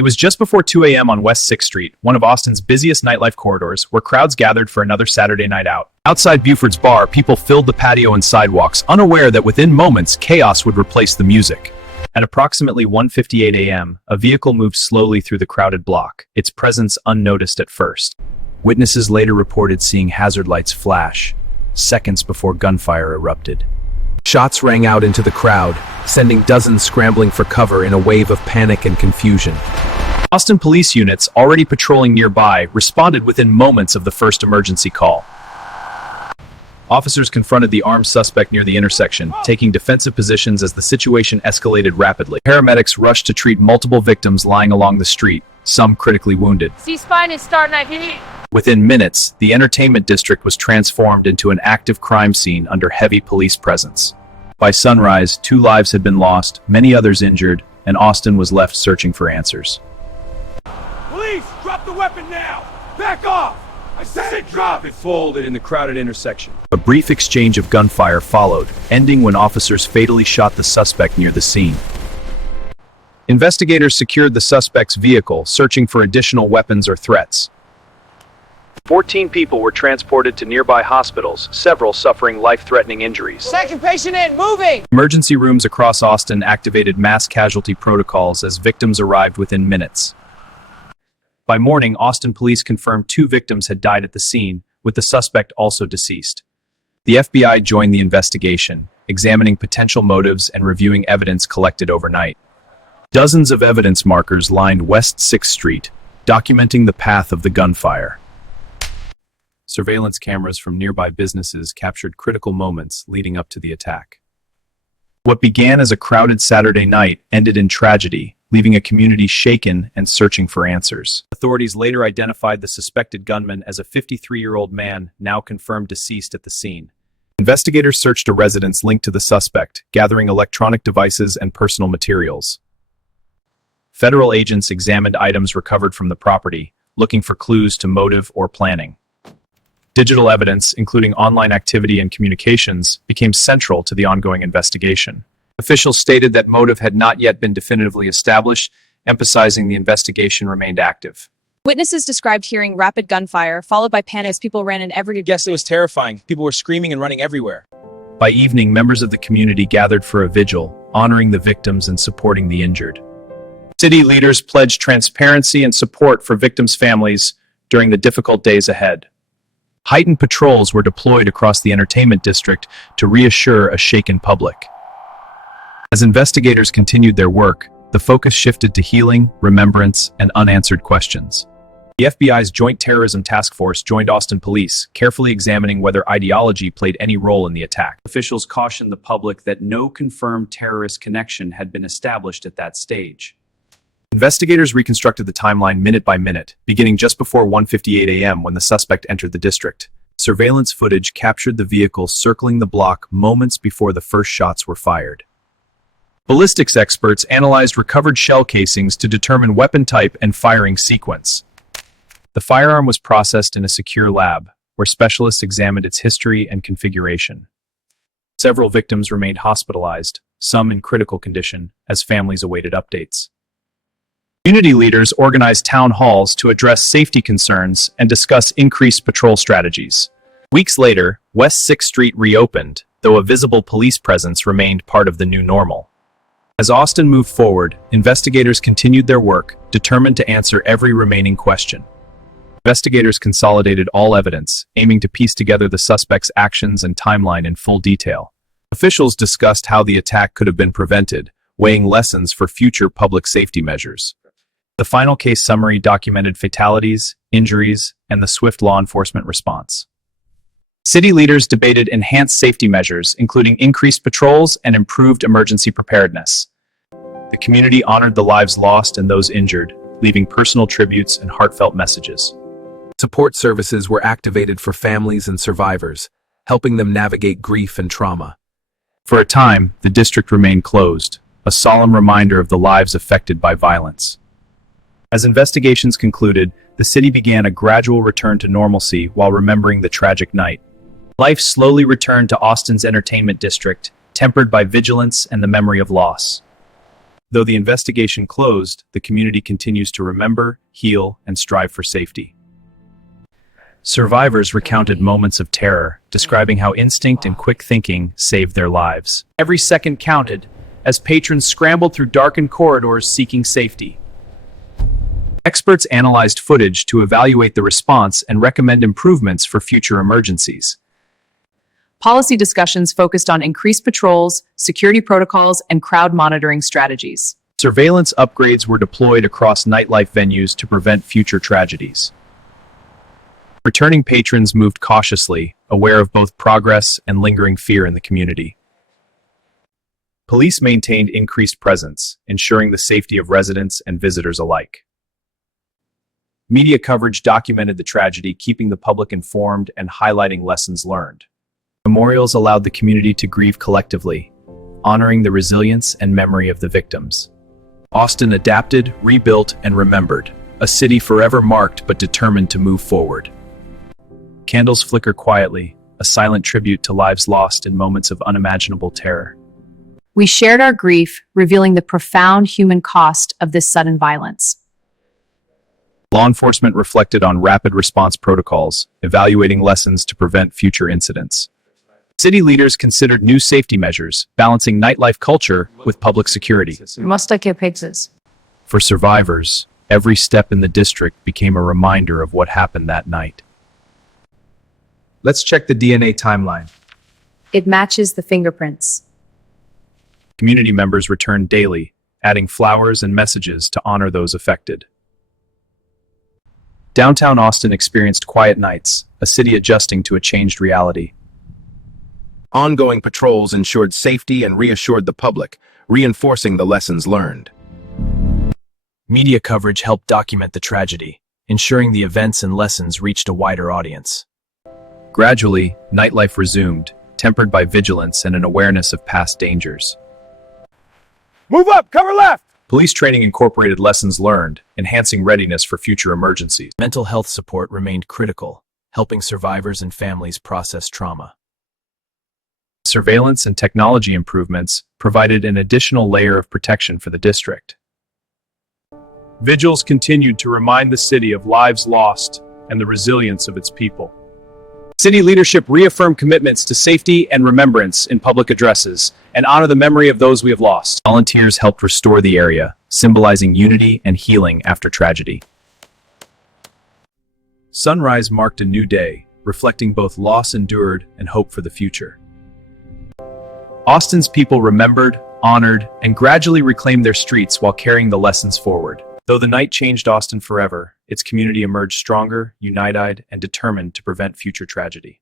It was just before 2 a.m. on West 6th Street, one of Austin's busiest nightlife corridors, where crowds gathered for another Saturday night out. Outside Buford's bar, people filled the patio and sidewalks, unaware that within moments, chaos would replace the music. At approximately 1:58 a.m., a vehicle moved slowly through the crowded block, its presence unnoticed at first. Witnesses later reported seeing hazard lights flash, seconds before gunfire erupted. Shots rang out into the crowd, sending dozens scrambling for cover in a wave of panic and confusion. Austin police units, already patrolling nearby, responded within moments of the first emergency call. Officers confronted the armed suspect near the intersection, taking defensive positions as the situation escalated rapidly. Paramedics rushed to treat multiple victims lying along the street, some critically wounded. C-spine is starting to heat. Within minutes, the entertainment district was transformed into an active crime scene under heavy police presence. By sunrise, 2 lives had been lost, many others injured, and Austin was left searching for answers. Police, drop the weapon now! Back off! I said drop it! Folded in the crowded intersection. A brief exchange of gunfire followed, ending when officers fatally shot the suspect near the scene. Investigators secured the suspect's vehicle, searching for additional weapons or threats. 14 people were transported to nearby hospitals, several suffering life-threatening injuries. Second patient in, moving! Emergency rooms across Austin activated mass casualty protocols as victims arrived within minutes. By morning, Austin police confirmed 2 victims had died at the scene, with the suspect also deceased. The FBI joined the investigation, examining potential motives and reviewing evidence collected overnight. Dozens of evidence markers lined West 6th Street, documenting the path of the gunfire. Surveillance cameras from nearby businesses captured critical moments leading up to the attack. What began as a crowded Saturday night ended in tragedy, leaving a community shaken and searching for answers. Authorities later identified the suspected gunman as a 53-year-old man, now confirmed deceased at the scene. Investigators searched a residence linked to the suspect, gathering electronic devices and personal materials. Federal agents examined items recovered from the property, looking for clues to motive or planning. Digital evidence, including online activity and communications, became central to the ongoing investigation. Officials stated that motive had not yet been definitively established, emphasizing the investigation remained active. Witnesses described hearing rapid gunfire, followed by panic as people ran in every Yes, it was terrifying. People were screaming and running everywhere. By evening, members of the community gathered for a vigil, honoring the victims and supporting the injured. City leaders pledged transparency and support for victims' families during the difficult days ahead. Heightened patrols were deployed across the entertainment district to reassure a shaken public. As investigators continued their work, the focus shifted to healing, remembrance, and unanswered questions. The FBI's Joint Terrorism Task Force joined Austin Police, carefully examining whether ideology played any role in the attack. Officials cautioned the public that no confirmed terrorist connection had been established at that stage. Investigators reconstructed the timeline minute by minute, beginning just before 1:58 a.m. when the suspect entered the district. Surveillance footage captured the vehicle circling the block moments before the first shots were fired. Ballistics experts analyzed recovered shell casings to determine weapon type and firing sequence. The firearm was processed in a secure lab, where specialists examined its history and configuration. Several victims remained hospitalized, some in critical condition, as families awaited updates. Community leaders organized town halls to address safety concerns and discuss increased patrol strategies. Weeks later, West 6th Street reopened, though a visible police presence remained part of the new normal. As Austin moved forward, investigators continued their work, determined to answer every remaining question. Investigators consolidated all evidence, aiming to piece together the suspect's actions and timeline in full detail. Officials discussed how the attack could have been prevented, weighing lessons for future public safety measures. The final case summary documented fatalities, injuries, and the swift law enforcement response. City leaders debated enhanced safety measures, including increased patrols and improved emergency preparedness. The community honored the lives lost and those injured, leaving personal tributes and heartfelt messages. Support services were activated for families and survivors, helping them navigate grief and trauma. For a time, the district remained closed, a solemn reminder of the lives affected by violence. As investigations concluded, the city began a gradual return to normalcy while remembering the tragic night. Life slowly returned to Austin's entertainment district, tempered by vigilance and the memory of loss. Though the investigation closed, the community continues to remember, heal, and strive for safety. Survivors recounted moments of terror, describing how instinct and quick thinking saved their lives. Every second counted, as patrons scrambled through darkened corridors seeking safety. Experts analyzed footage to evaluate the response and recommend improvements for future emergencies. Policy discussions focused on increased patrols, security protocols, and crowd monitoring strategies. Surveillance upgrades were deployed across nightlife venues to prevent future tragedies. Returning patrons moved cautiously, aware of both progress and lingering fear in the community. Police maintained increased presence, ensuring the safety of residents and visitors alike. Media coverage documented the tragedy, keeping the public informed and highlighting lessons learned. Memorials allowed the community to grieve collectively, honoring the resilience and memory of the victims. Austin adapted, rebuilt, and remembered, a city forever marked but determined to move forward. Candles flicker quietly, a silent tribute to lives lost in moments of unimaginable terror. We shared our grief, revealing the profound human cost of this sudden violence. Law enforcement reflected on rapid response protocols, evaluating lessons to prevent future incidents. City leaders considered new safety measures, balancing nightlife culture with public security. For survivors, every step in the district became a reminder of what happened that night. Let's check the DNA timeline. It matches the fingerprints. Community members returned daily, adding flowers and messages to honor those affected. Downtown Austin experienced quiet nights, a city adjusting to a changed reality. Ongoing patrols ensured safety and reassured the public, reinforcing the lessons learned. Media coverage helped document the tragedy, ensuring the events and lessons reached a wider audience. Gradually, nightlife resumed, tempered by vigilance and an awareness of past dangers. Move up! Cover left! Police training incorporated lessons learned, enhancing readiness for future emergencies. Mental health support remained critical, helping survivors and families process trauma. Surveillance and technology improvements provided an additional layer of protection for the district. Vigils continued to remind the city of lives lost and the resilience of its people. City leadership reaffirmed commitments to safety and remembrance in public addresses and honor the memory of those we have lost. Volunteers helped restore the area, symbolizing unity and healing after tragedy. Sunrise marked a new day, reflecting both loss endured and hope for the future. Austin's people remembered, honored, and gradually reclaimed their streets while carrying the lessons forward. Though the night changed Austin forever, its community emerged stronger, united, and determined to prevent future tragedy.